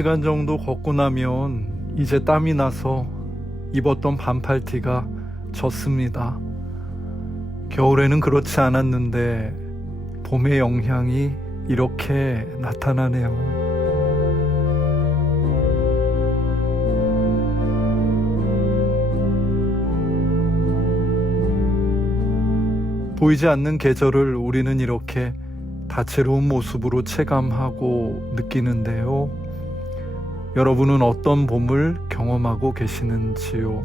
1시간 정도 걷고 나면 이제 땀이 나서 입었던 반팔티가 젖습니다. 겨울에는 그렇지 않았는데 봄의 영향이 이렇게 나타나네요. 보이지 않는 계절을 우리는 이렇게 다채로운 모습으로 체감하고 느끼는데요. 여러분은 어떤 봄을 경험하고 계시는지요?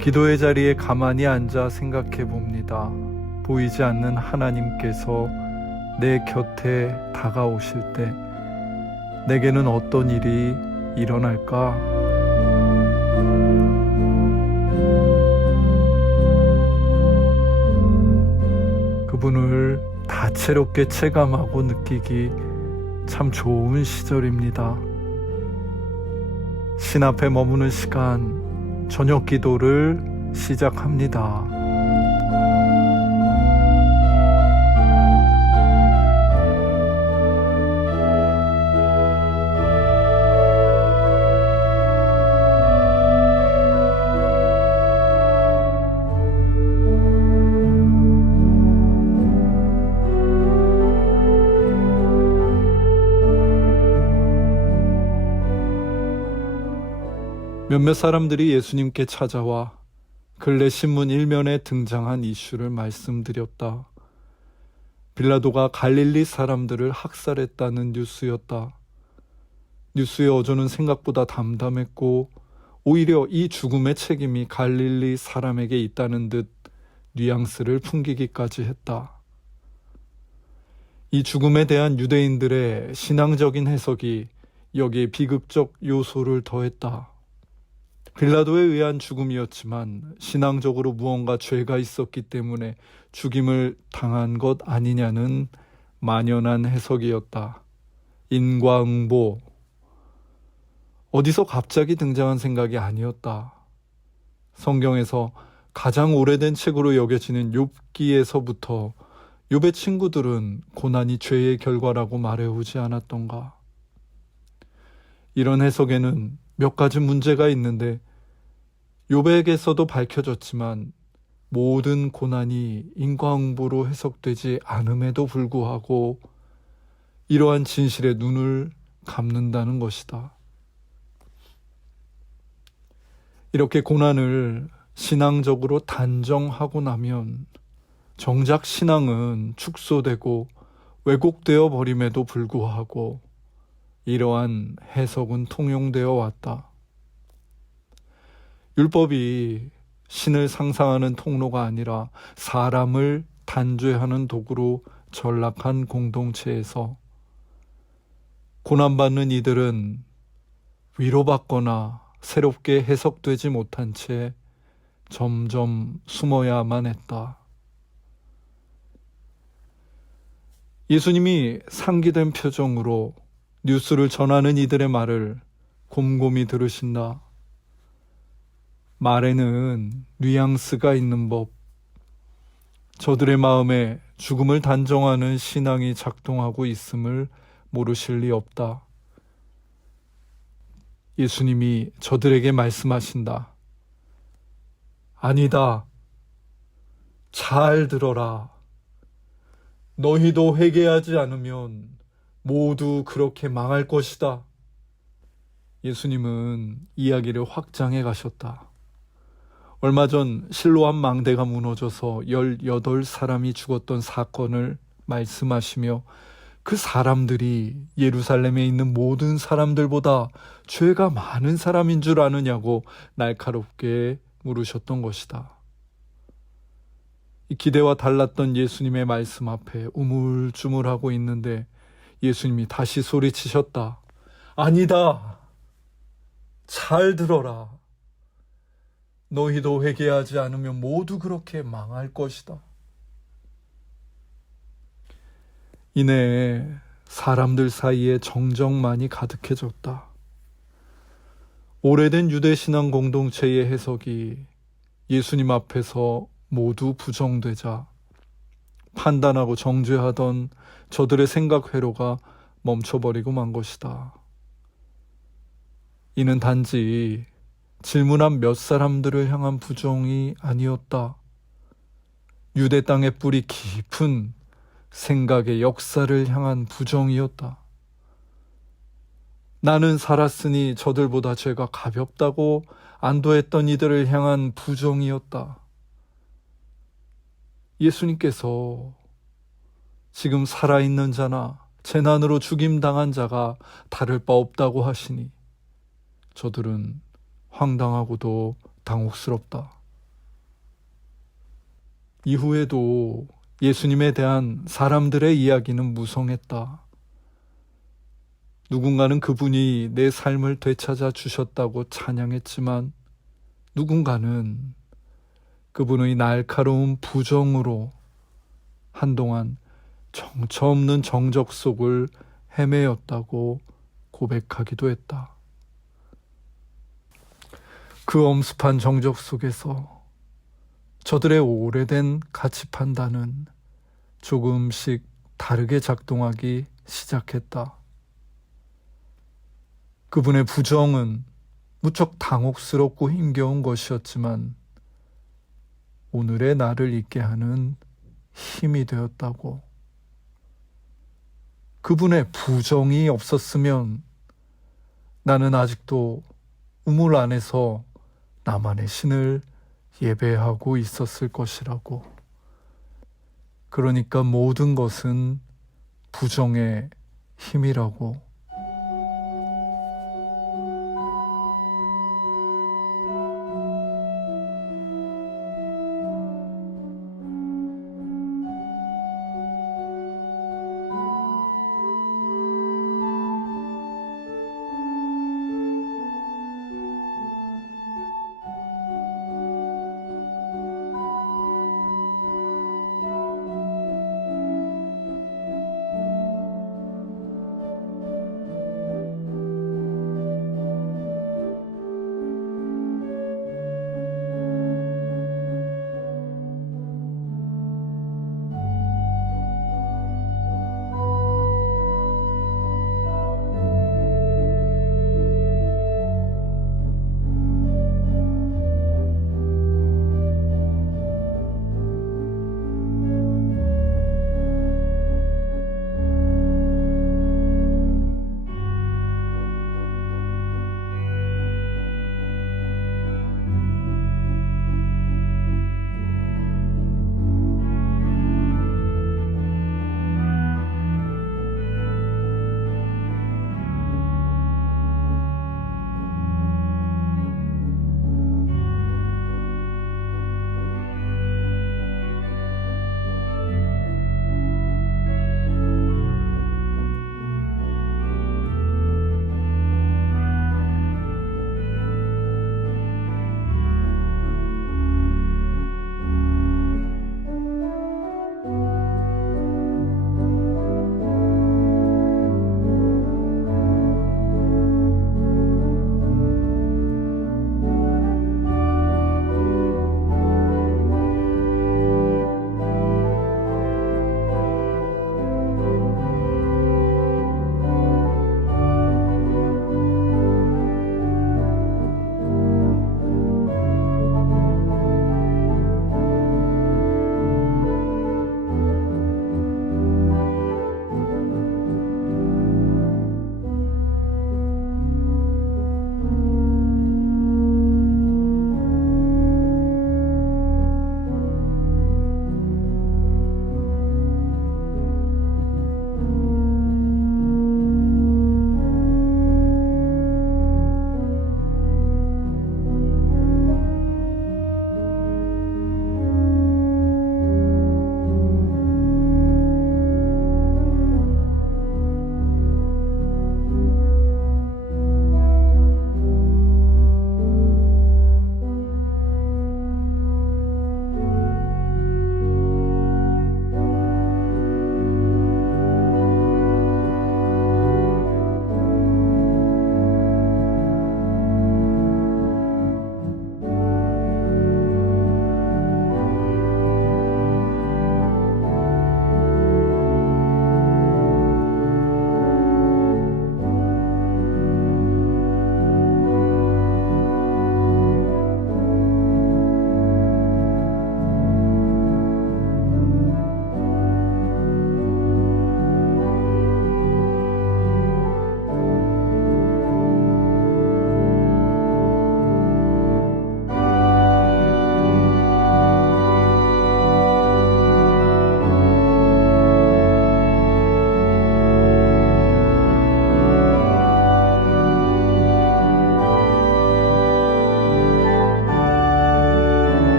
기도의 자리에 가만히 앉아 생각해 봅니다. 보이지 않는 하나님께서 내 곁에 다가오실 때 내게는 어떤 일이 일어날까? 그분을 다채롭게 체감하고 느끼기 참 좋은 시절입니다. 신 앞에 머무는 시간, 저녁 기도를 시작합니다. 몇몇 사람들이 예수님께 찾아와 근래 신문 일면에 등장한 이슈를 말씀드렸다. 빌라도가 갈릴리 사람들을 학살했다는 뉴스였다. 뉴스의 어조는 생각보다 담담했고 오히려 이 죽음의 책임이 갈릴리 사람에게 있다는 듯 뉘앙스를 풍기기까지 했다. 이 죽음에 대한 유대인들의 신앙적인 해석이 여기에 비극적 요소를 더했다. 빌라도에 의한 죽음이었지만 신앙적으로 무언가 죄가 있었기 때문에 죽임을 당한 것 아니냐는 만연한 해석이었다. 인과응보. 어디서 갑자기 등장한 생각이 아니었다. 성경에서 가장 오래된 책으로 여겨지는 욥기에서부터 욥의 친구들은 고난이 죄의 결과라고 말해오지 않았던가. 이런 해석에는 몇 가지 문제가 있는데 욥에게서도 밝혀졌지만 모든 고난이 인과응보로 해석되지 않음에도 불구하고 이러한 진실에 눈을 감는다는 것이다. 이렇게 고난을 신앙적으로 단정하고 나면 정작 신앙은 축소되고 왜곡되어 버림에도 불구하고 이러한 해석은 통용되어 왔다. 율법이 신을 상상하는 통로가 아니라 사람을 단죄하는 도구로 전락한 공동체에서 고난받는 이들은 위로받거나 새롭게 해석되지 못한 채 점점 숨어야만 했다. 예수님이 상기된 표정으로 뉴스를 전하는 이들의 말을 곰곰이 들으신다. 말에는 뉘앙스가 있는 법, 저들의 마음에 죽음을 단정하는 신앙이 작동하고 있음을 모르실 리 없다. 예수님이 저들에게 말씀하신다. 아니다. 잘 들어라. 너희도 회개하지 않으면 모두 그렇게 망할 것이다. 예수님은 이야기를 확장해 가셨다. 얼마 전 실로암 망대가 무너져서 18사람이 죽었던 사건을 말씀하시며 그 사람들이 예루살렘에 있는 모든 사람들보다 죄가 많은 사람인 줄 아느냐고 날카롭게 물으셨던 것이다. 이 기대와 달랐던 예수님의 말씀 앞에 우물쭈물하고 있는데 예수님이 다시 소리치셨다. 아니다. 잘 들어라. 너희도 회개하지 않으면 모두 그렇게 망할 것이다. 이내 사람들 사이에 정적만이 가득해졌다. 오래된 유대신앙 공동체의 해석이 예수님 앞에서 모두 부정되자 판단하고 정죄하던 저들의 생각 회로가 멈춰버리고 만 것이다. 이는 단지 질문한 몇 사람들을 향한 부정이 아니었다. 유대 땅의 뿌리 깊은 생각의 역사를 향한 부정이었다. 나는 살았으니 저들보다 죄가 가볍다고 안도했던 이들을 향한 부정이었다. 예수님께서 지금 살아있는 자나 재난으로 죽임당한 자가 다를 바 없다고 하시니 저들은 황당하고도 당혹스럽다. 이후에도 예수님에 대한 사람들의 이야기는 무성했다. 누군가는 그분이 내 삶을 되찾아 주셨다고 찬양했지만 누군가는 그분의 날카로운 부정으로 한동안 정처 없는 정적 속을 헤매였다고 고백하기도 했다. 그 엄습한 정적 속에서 저들의 오래된 가치 판단은 조금씩 다르게 작동하기 시작했다. 그분의 부정은 무척 당혹스럽고 힘겨운 것이었지만 오늘의 나를 있게 하는 힘이 되었다고. 그분의 부정이 없었으면 나는 아직도 우물 안에서 나만의 신을 예배하고 있었을 것이라고. 그러니까 모든 것은 부정의 힘이라고.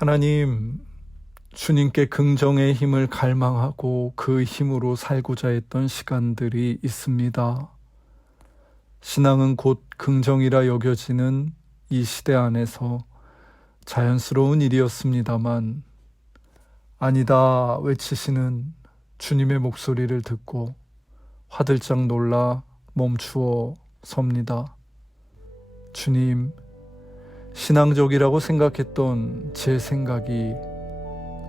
하나님, 주님께 긍정의 힘을 갈망하고 그 힘으로 살고자 했던 시간들이 있습니다. 신앙은 곧 긍정이라 여겨지는 이 시대 안에서 자연스러운 일이었습니다만, 아니다 외치시는 주님의 목소리를 듣고 화들짝 놀라 멈추어 섭니다. 주님, 신앙적이라고 생각했던 제 생각이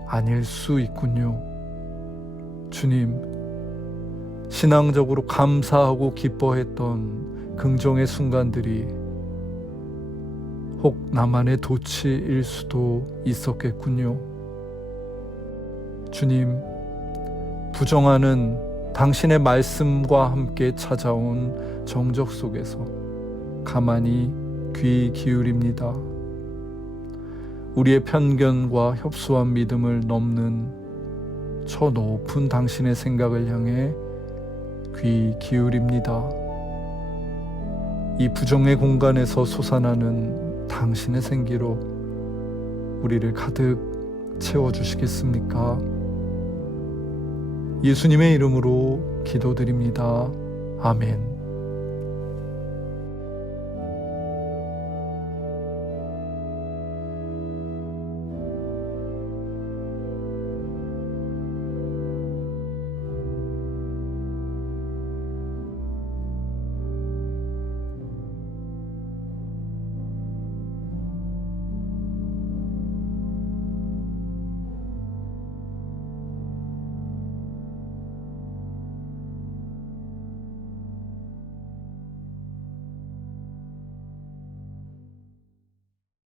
아닐 수 있군요. 주님, 신앙적으로 감사하고 기뻐했던 긍정의 순간들이 혹 나만의 도치일 수도 있었겠군요. 주님, 부정하는 당신의 말씀과 함께 찾아온 정적 속에서 가만히 귀 기울입니다. 우리의 편견과 협소한 믿음을 넘는 저 높은 당신의 생각을 향해 귀 기울입니다. 이 부정의 공간에서 솟아나는 당신의 생기로 우리를 가득 채워주시겠습니까? 예수님의 이름으로 기도드립니다. 아멘.